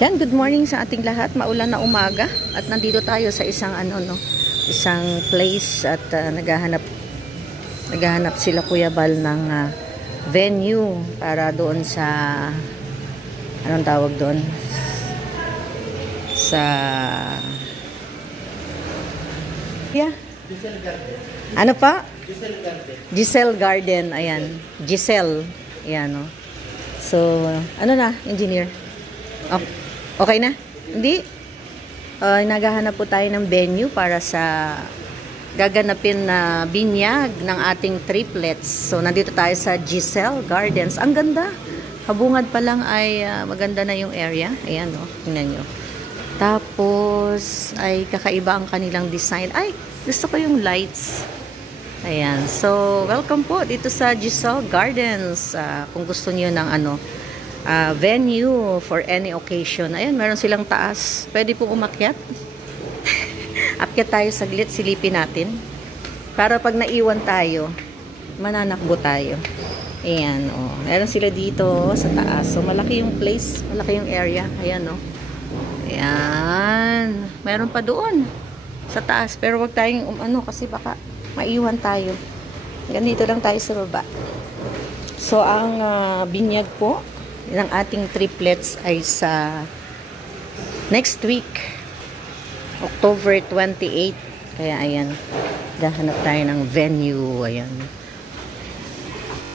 Yan, good morning sa ating lahat. Maulan na umaga at nandito tayo sa isang isang place at naghahanap sila Kuya Bal ng venue para doon sa anong tawag doon? Sa Giselle Garden. Ano pa? Giselle Garden. Giselle Garden, ayan. Giselle. Ayan, no. So, ano na, engineer? Okay na? Hindi? Naghahanap po tayo ng venue para sa gaganapin na binyag ng ating triplets. So, nandito tayo sa Giselle Gardens. Ang ganda. Habungad pa lang ay maganda na yung area. Ayan, no. Tingnan nyo. Tapos, ay kakaiba ang kanilang design. Ay, gusto ko yung lights. Ayan. So, welcome po dito sa Giselle Gardens. Kung gusto niyo ng venue for any occasion. Ayan, meron silang taas. Pwede po umakyat. Akyat tayo saglit, silipin natin. Para pag naiwan tayo, mananakbo tayo. Ayan, oh. Meron sila dito sa taas. So, malaki yung place, malaki yung area. Ayan, oh. Ayan. Meron pa doon sa taas. Pero wag tayong kasi baka maiwan tayo. Ganito lang tayo sa baba. So, ang binyag po ng ating triplets ay sa next week, October 28. Kaya ayan, dahanap tayo ng venue. Ayan.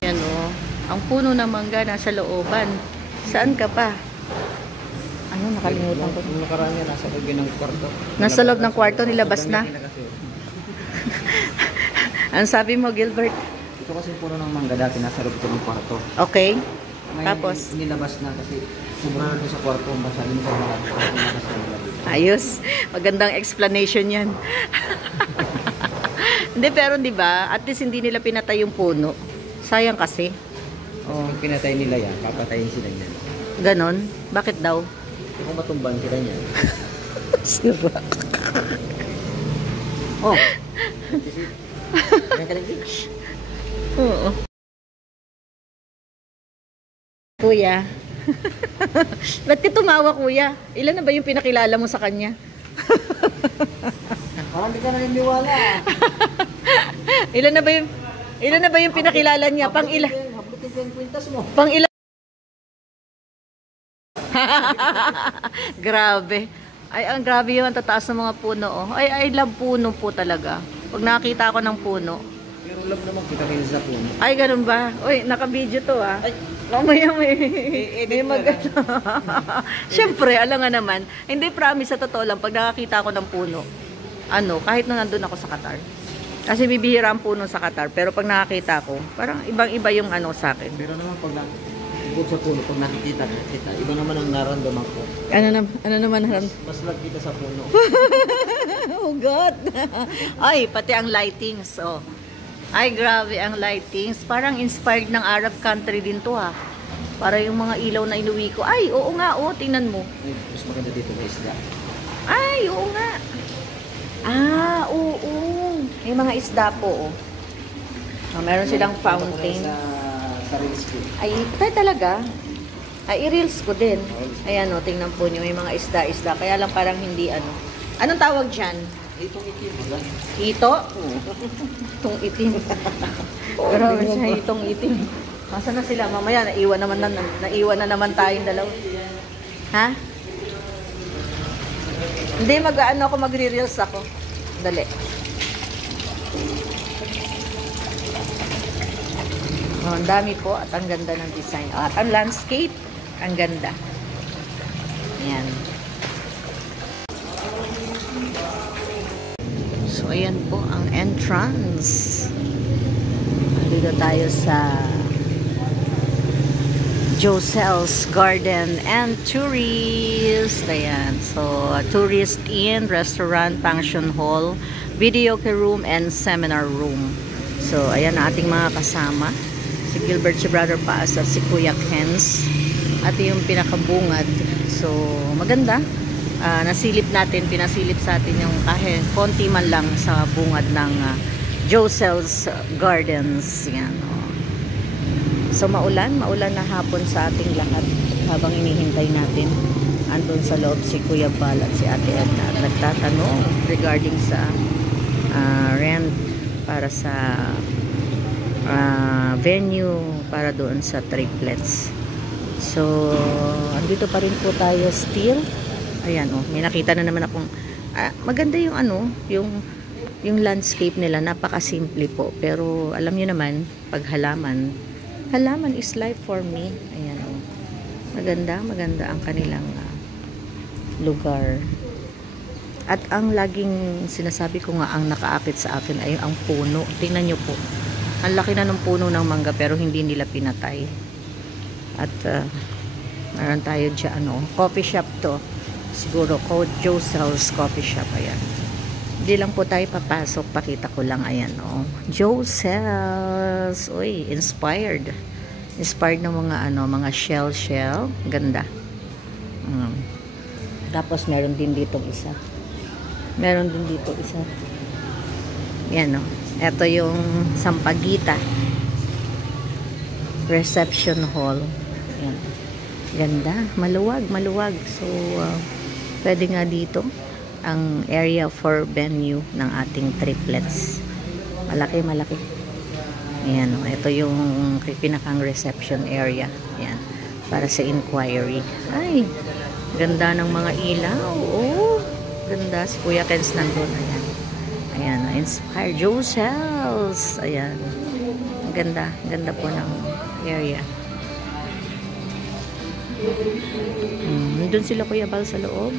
Ayan o. Ang puno ng mangga nasa looban. Saan ka pa? Ano, nakalimutan ko. Yung nakaraan niya, nasa loob ng kwarto. Nasa loob ng kwarto, nilabas na. Ano sabi mo, Gilbert? Ito kasi puno ng mangga dati, nasa loob ito ng kwarto. Okay. Ngayon, Tapos? Nilabas na kasi sobrang na sa kwarto. Basahin sa mga nilabas na. Ayos. Magandang explanation yan. Hindi, pero di ba at least hindi nila pinatay yung puno. Sayang kasi. Oh. Pag pinatay nila yan, papatayin sila niyan. Ganon? Bakit daw? Kung matumban sila niyan. Sira. Oh! Yan ka lang din. Oo. Kuya. Ba't ka tumawa, kuya? Ilan na ba yung pinakilala mo sa kanya? Parang di ka naniniwala. Ilan na ba yung pinakilala niya? Pang ilan? Hablutin ko yung kwintas mo. Pang ilan? Grabe. Ay, ang grabe yung tataas ng mga puno. Oh. Ay, love puno po talaga. Pag nakita ako ng puno. Pero love naman kita kayo sa puno. Ay, ganun ba? Uy, naka-video to ah. Ay, mamaya may Siyempre, alam nga naman. Hindi, promise, sa totoo lang, pag nakakita ako ng puno, kahit nung nandun ako sa Qatar. Kasi bibihira ang puno sa Qatar. Pero pag nakakita ko, parang ibang-iba yung sa akin. pero naman pag nakikita sa puno, pag nakikita kita, iba naman ang naramdaman ko. Ano naman? Mas love kita sa puno. Oh God! Ay, pati ang lightings, oh. Ay, grabe ang lightings. Parang inspired ng Arab country din to, ha. Para yung mga ilaw na inuwi ko. Ay, oo nga, oh, tingnan mo. Ay, mas maganda dito na isda. Ay, oo nga. Oo. May mga isda po, oh. Meron silang fountain. Sa reels ko. Ay, tayo talaga. Ay, i-reels ko din. Ayan, oh, tingnan po nyo. May mga isda-isda. Kaya lang parang hindi, Anong tawag dyan? Itong itim, ba? Hito? Itong itim. Grabe siya, itong itim. Masa na sila? Mamaya, naiwan na naman tayong dalawa. Ha? Hindi, magre-reels ako. Dali. Oh, ang dami po at ang ganda ng design. At ang landscape, ang ganda. Ayan. So, ayan po ang entrance. Dito tayo sa Giselle's Garden and Tourist. Ayan. So, Tourist Inn, Restaurant, Function Hall, Videoke Room, and Seminar Room. So, ayan ang ating mga kasama. Si Gilbert, si Brother Paas, at si Kuya Kens. At yung pinakabungad. So, maganda. Pinasilip sa atin yung kahit konti man lang sa bungad ng Giselle's Gardens. Yan, oh. So maulan na hapon sa ating lahat habang inihintay natin andun sa loob si Kuya Bal at si Ate Edna at nagtatanong regarding sa rent para sa venue para doon sa triplets. So andito pa rin po tayo still. Ayan, oh, may nakita na naman akong maganda yung yung landscape nila, napakasimple po, pero alam niyo naman pag halaman is life for me. Ayan, oh, maganda ang kanilang lugar. At ang laging sinasabi ko nga, ang nakaakit sa akin ay ang puno. Tingnan nyo po, ang laki na ng puno ng mangga pero hindi nila pinatay. At meron tayo dyan, coffee shop to, siguro Josel's Coffee Shop. Ayan, hindi lang po tayo papasok, pakita ko lang. Ayan, Josel's. Uy, inspired ng mga mga shell, ganda. Tapos meron din dito isa. Yan, ito yung Sampaguita reception hall. Yan, ganda, maluwag. So pwede nga dito ang area for venue ng ating triplets. Malaki. Ayan, ito yung pinakang reception area. Ayan, para sa inquiry. Ay, ganda ng mga ilaw. Oh, ganda. Si Kuya Kens nandun. Ayan, inspired. Josel's. Ayan, ganda po ng area. Nandun sila Kuya Bal sa loob.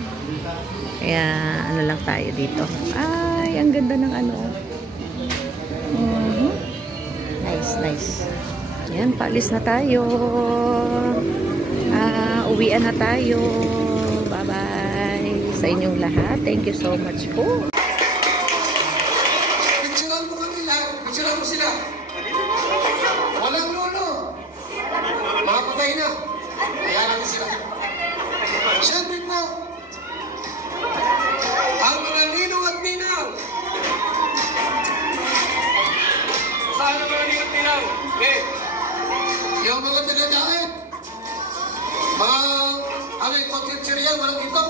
Kaya ano lang tayo dito. Ay, ang ganda ng nice. Ayan, paalis na tayo. Uwian na tayo. Bye-bye sa inyong lahat. Thank you so much po. Picturean mo kami lahat. Picturean mo sila. Walang lolo. Mga patay na. Kaya natin sila. Siyempre po, ang mga ninong at ninang. Saan ang mga ninong at ninang? Okay. Yung mga taga-dahit. Mga alay kontinsyariya, walang ito.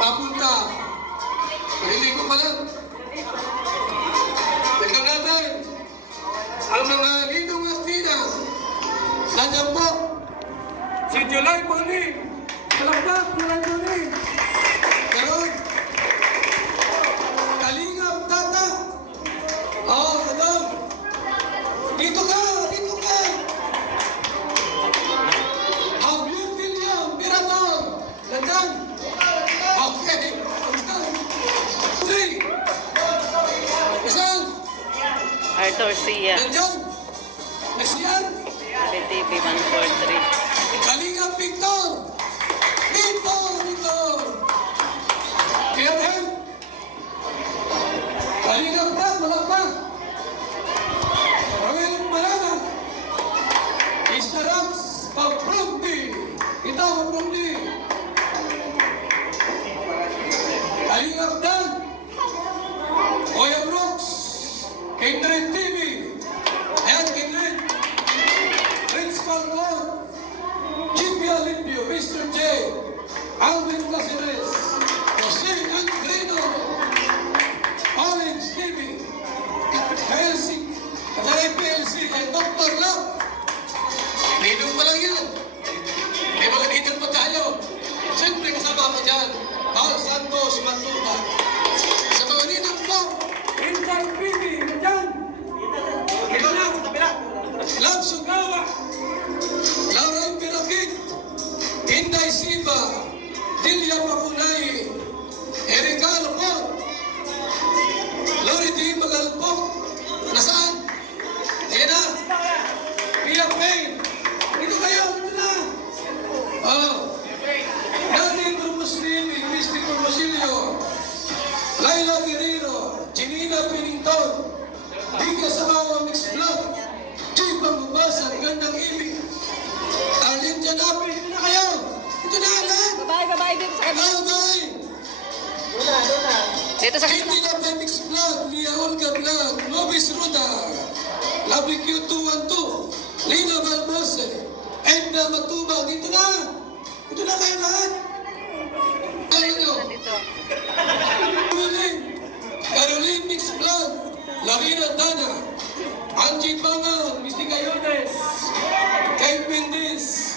Papunta. Hindi ko pa lang. Tignan natin. Ang mga ninong at ninang. Nandiyan po. Si July Poli. Kalakpak, July Poli. Ganon. Kalingap, tata. Ganon. Dito ka. Nandiyan. Okay. Three. Isang. Arthur Sia. Nandiyan. Nasiyan. BTV 143. Kalingap Victor. Dito. Kaya Kalingap ka, malakpak. Rawel Malana. Istarax Paprumdi. Ito Paprumdi. Kalingap Dan. Oya Brooks. Kindred TV. Ayan, Kindred. Prince Falcon. Chippy Olimpio. Mr. J. Alvin Casiles. Jose Angreno. Orange TV. PLC. Kataray PLC. Ay Dr. Love. Ninong pa lang yan. May mga ninong pa tayo. Siyempre kasama pa dyan. Paul Santos Matuba. Sa mga ninong po. Inside TV. Dyan. Ito na. Love Sugawa. Laura Impirakit. Inday Siba. Delia Pakunay. Erika Alpon. Lori D. Magalpok. Nasaan? Ayan na. Pia Payne. Ito kayo. Ito na. Natin Promoslimi. Misty Promosilio. Laila Guerrero. Janina Pennington. Diga Samawa Mixed Vlog. Jay Pambubasa. Gandang Ibig. Arlene Janapi. Ito na kayo. Ito na lahat. Bye dito sa kanila. Bye. Dito sa kanila. Hindi na Pemix Vlog. Lia Olga Vlog. Nobis Ruda. Labi Q212. Lina Balbose. Edna Matubang. Ito na kayo lahat. Mixed Blood, Larina Dana, Angie Pangan, Mystica Yones, Kate Mendes,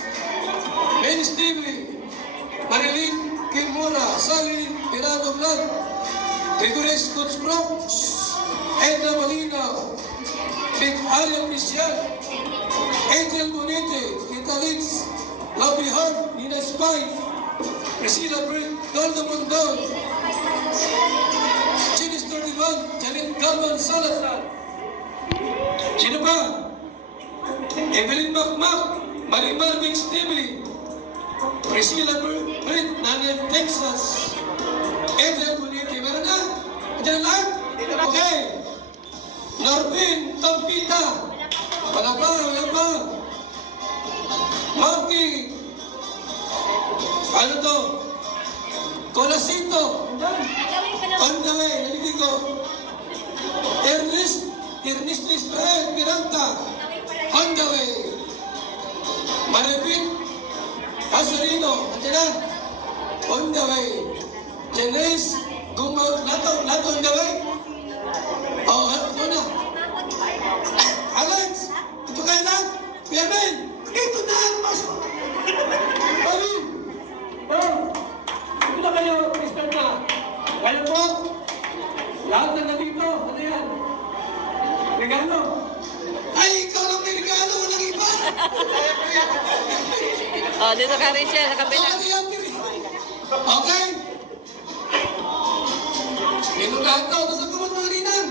Ben Stevie, Marilyn Kimura, Sally Pirano Blood, Gregoris Kutzbrox, Edna Malinaw, Big Aria Cristian, Angel Bonete, Kita Litz, Lobby Hart, Nina Spine, Priscilla Britt, Doldo Mondon, Chinis 31, Janet Galvan Salazar. Sino ba? Evelyn Macmac, Marimar Mix TV, Priscilla Britt, Nanay Texas, Angel Bonete. Meron na? Andiyan na lahat? Okay. Norvin Tampita. Wala pa. Marky. Ano to? Colasito. On the way. Nalibig ko. Ernest Israel Miranda. On the way. Maripit Asurino. Andiyan na? On the way. Janice Lahat on the way. Oh, ano na? Alex, ito kayo na? Kuya Ben, ito na ang masok. Bali! Oh, ito na kayo, Mr. na. Kayo po, lahat na nandito. Ano yan? Regalo. Ay, ikaw lang may regalo, walang iba. Oh, dito ka rin siya, sa kabila. Okay? Ito lahat daw, tapos ako magmalinan.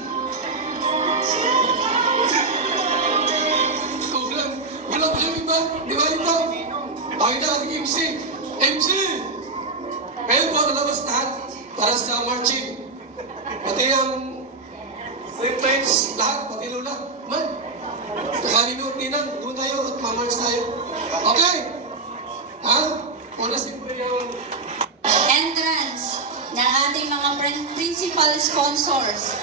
Wala pa yung iba, di ba ito? Tayo na ating MC. MC! Kayo po nalabas lahat para sa marching. Pati ang friends, lahat, pati lula. Man, kakanino, ninang, doon tayo at mamarch tayo. Okay? Ha? Una siyempre yung entrance ng ating mga principal sponsors.